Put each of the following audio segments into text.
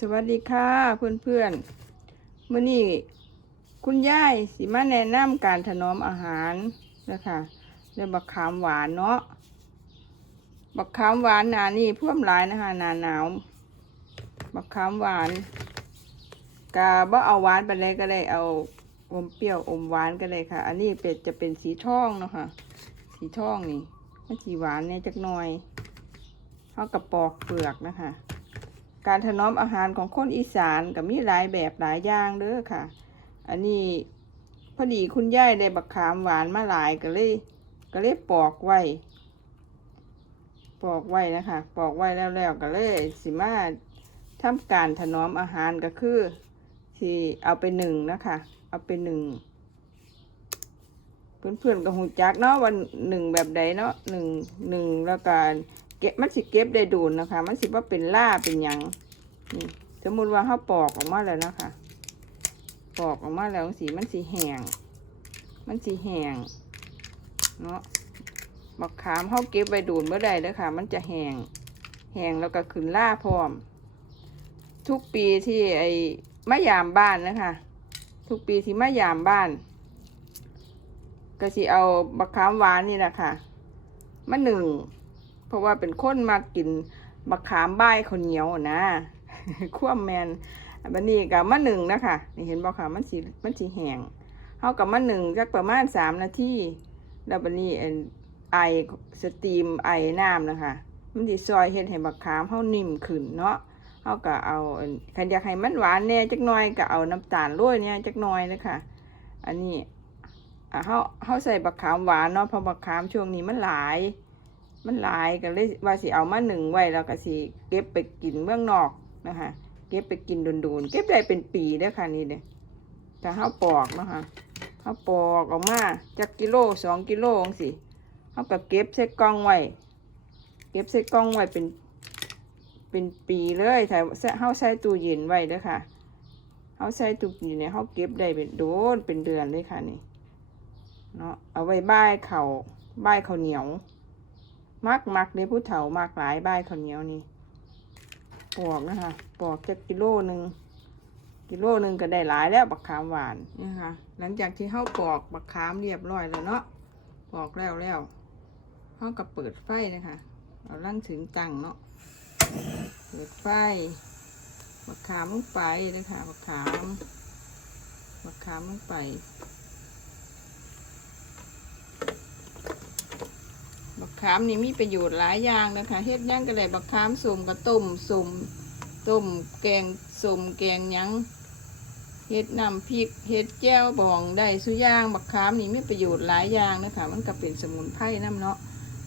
สวัสดีค่ะเพื่อนเพื่อนมื่อนี้คุณยายสิมาแนะนำการถนอมอาหารนะคะเรื่องบักขามหวานเนาะบักขามหวานนานี่พ่วมหลายนะคะนาหนาวบักขามหวานกาบ่เอาหวานไปเลยก็ได้เอาอมเปรี้ยวอมหวานก็ได้ค่ะ อันนี้เป็นจะเป็นสีทองเนาะค่ะ สีทองนี่มันสีหวานเนี่ยจักหน่อยเท่ากับปอกเปลือกนะคะ การถนอมอาหารของคนอีสานก็มีหลายแบบหลายอย่างเด้อค่ะ อันนี้พอดีคุณยายได้บักขามหวานมาหลายก็เลยก็เลยปอกไว้ ปอกไว้นะคะ ปอกไว้แล้วแล้วก็เลยสิมาทำการถนอมอาหารก็คือสิเอาไปหนึ่งนะคะ เอาไปหนึ่งเพื่อนๆก็หูจักเนาะวันหนึ่งแบบใดเนาะหนึ่งหนึ่งแล้วก็ เก็บมันสิเก็บได้ดูนนะคะ มันสิว่าเป็นล่าเป็นหยังนี่สมมุติว่าเขาปอกออกมาแล้วนะคะ ปอกออกมาแล้วสีมันสีแห้งมันสีแห้งเนาะบักขามเขาเก็บไว้ดูนเมื่อใดเลยค่ะ มันจะแห้งแห้งแล้วก็ขึ้นล่าพร้อม ทุกปีที่ไอ้มะยามบ้านนะคะ ทุกปีที่มะยามบ้าน ก็สิเอาบักขามหวานนี่แหละค่ะมาหนึ่ง เพราะว่าเป็นคนมากินบักขามใบ้ายข้าวเหนียวนะควแมนบันนี้กับมะหนึ่งนะคะนี่เห็นบอกค่ะมันสีมันสีแห้งเขากับมะหนึ่งสักประมาณสามนาทีแล้วบันนี้ไอสตีมไอน้ำนะคะ มันสิซอยเห็ดให้บักขามเขานิ่มขึ้นเนาะเขาก็เอาอันคันอยากให้มันหวานแน่จักหน่อยก็เอาน้ำตาลโรยเนี่ยจักหน่อยนะคะอันนี้อะเขาเขาใส่บักขามหวานเนาะเพราะบักขามช่วงนี้มันหลาย มันหลายก็เลยว่าสิเอามาหนึ่งไว้แล้วก็สิเก็บไปกินเมืองนอกนะคะเก็บไปกินโดนๆเก็บได้เป็นปีเด้อค่ะนี่เด้อถ้าเขาปอกนะคะเขาปอกออกมาจากกิโลสองกิโลองสิเขาก็เก็บใส่กล่องไว้เก็บใส่กล่องไว้เป็นเป็นปีเลยถ้าเขาใส่ตู้เย็นไว้เด้อค่ะเขาใส่ตู้เย็นเนี่ยเขาเก็บได้เป็นโดนเป็นเดือนเลยค่ะนี่เนาะเอาไว้บ้ายเขาบ้ายข้าวเหนียว มักมักเลยผู้เฒ่ามากหลายใบ้ายข้าวเหนียวนี่ปอกนะคะปอกจะกิโลหนึ่งกิโลหนึ่งก็ได้หลายแล้วบักขามหวานนี่ค่ะหลังจากที่เขาปอกบักขามเรียบร้อยแล้วเนาะปอกแล้วแล้วเขาก็เปิดไฟนะคะเอาลั่งถึงตังเนาะเปิดไฟบักขามลงไปนะคะบักขามบักขามลงไป บัก ขามนี่มีประโยชน์หลายอย่างนะคะเฮ็ดหยังก็ได้บักขามสุ่มก็ต้มสุ่มต้มแกงสุ่มแกงยังเฮ็ดน้ำพริกเฮ็ดแจ่วบองได้สุย่างบักขามนี่มีประโยชน์หลายอย่างนะคะ มันก็เป็นสมุนไพรน้ำเนาะ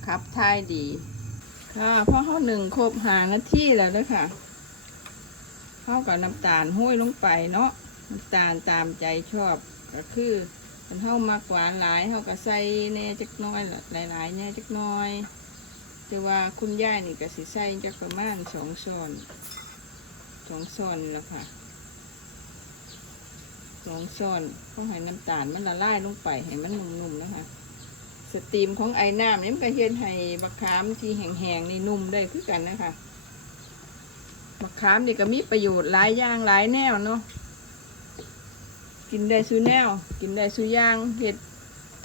ขับทายดีค่ะพราะเขาหนึ่งครบหานาทีแล้วนะคะเข้ากับน้ำตาลห้อยลงไปเนาะน้ำตาลตามใจชอบก็คือ มันเท่ามากหวานหลายเท่ากับใส่แน่จักน้อยละหลายๆแน่จักน้อยแต่ว่าคุณย่ายนี่ก็สิใส่จักประมาณสองช้อนสองช้อนแหละค่ะสองช้อนต้องให้น้ำตาลมันละลายลงไปให้มันนุ่มๆนะคะสตรีมของไอ้น้ำนี่มันก็เฮ็ดให้บักขามที่แห้งๆนี่นุ่มได้คือกันนะคะบักขามนี่ก็มีประโยชน์หลายอย่างหลายแนวเนาะ กินได้ซูแนว กินได้ซูย่างเห็ด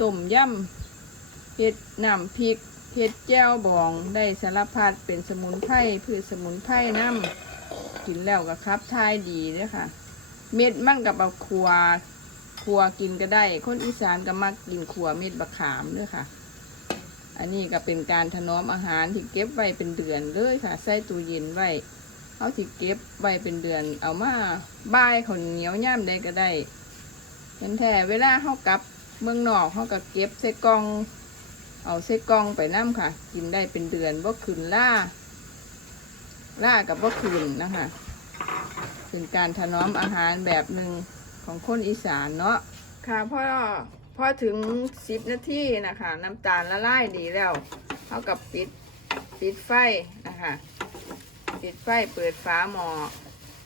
ต้มยำเห็ดน้ำพริกเห็ดแจ่วบองได้สารพัดเป็นสมุนไพรพืชสมุนไพรน้ำกินแล้วก็ครับทายดีด้อค่ะ เม็ดมันกับเอาขัวขัวกินก็ได้ คนอีสานก็มักกินขัวเม็ดบะขามด้อค่ะ อันนี้ก็เป็นการถนอมอาหารที่เก็บไว้เป็นเดือนเลยค่ะ ใส่ตู้เย็นไว้เขาที่เก็บไว้เป็นเดือน เอามาบ่ายข้าวเหนียวย่ามใดก็ได้ เห็นแท้เวลาเขากลับเมืองนอกเขาก็เก็บใส่กล่อง เอาใส่กล่องไปน้ำค่ะ กินได้เป็นเดือนบ่ขืนล่าล่ากับบ่ขืนนะคะเป็นการถนอมอาหารแบบหนึ่งของคนอีสานเนาะค่ะพอพอถึงสิบนาทีนะคะน้ำตาลละลายดีแล้วเขากับปิดปิดไฟนะคะปิดไฟเปิดฝาหม้อ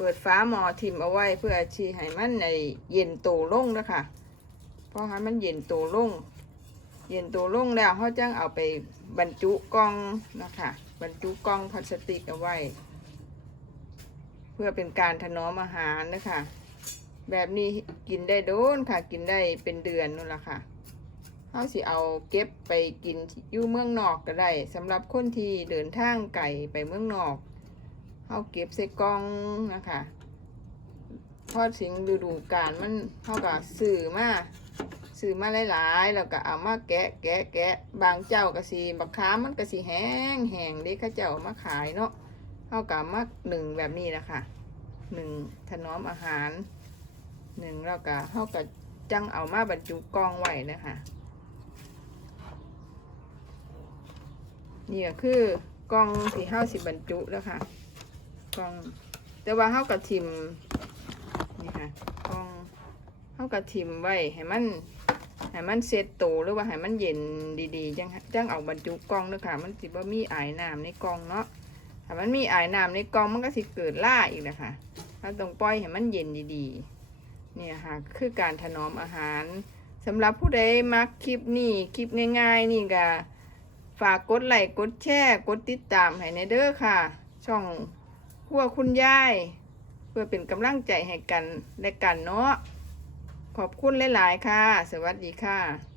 เปิดฟ้าหมอทิมเอาไว้เพื่อชีให้มันในเย็นโตลงนะคะเพราะให้มันเย็นโตลง เย็นโตลงแล้วเขาจังเอาไปบรรจุกล่องนะคะ บรรจุกล่องพลาสติกเอาไว้ เพื่อเป็นการถนอมอาหารนะคะ แบบนี้กินได้โดนค่ะ กินได้เป็นเดือนนู่นละค่ะเขาสิเอาเก็บไปกินอยู่เมืองนอกก็ได้สำหรับคนที่เดินทางไกลไปเมืองนอก เขาเก็บใส่กล่องนะคะพอถึงฤดูกาลมันเขาก็ซื้อมาซื้อมาหลายๆ แล้วก็เอามาแกะแกะแกะบางเจ้าก็สีบักค้ามันก็สีแห้งแห้งเด็กเขาเจ้ามาขายเนาะเขาก็เอามาหนึ่งแบบนี้นะคะหนึ่งถนอมอาหารหนึ่งแล้วก็เฮาก็จังเอามาบรรจุกล่องไว้นะคะนี่ก็คือกล่องที่เฮาสิบบรรจุแล้วค่ะ กล่อง แต่ว่าเฮาก็ทิมนี่ค่ะกล่องเฮาก็ทิมไว้ให้มันให้มันเซตโตหรือว่าให้มันเย็นดีๆจังจังเอาบรรจุกล่องเด้อค่ะ มันสิบ่มีอายน้ำในกล่องเนาะถ้ามันมีอายน้ำในกล่องมันก็สิเกิดล่าอีกนะคะเราต้องปล่อยให้มันเย็นดีๆ เนี่ยค่ะ คือการถนอมอาหารสำหรับผู้ใดมักคลิปนี้คลิปง่ายๆ นี่ก็ฝากกดไลค์กดแชร์ กดติดตามให้ในเด้อค่ะ ช่อง ครัวคุณยาย เพื่อเป็นกำลังใจให้กันและกันเนาะขอบคุณหลาย ๆ ค่ะ สวัสดีค่ะ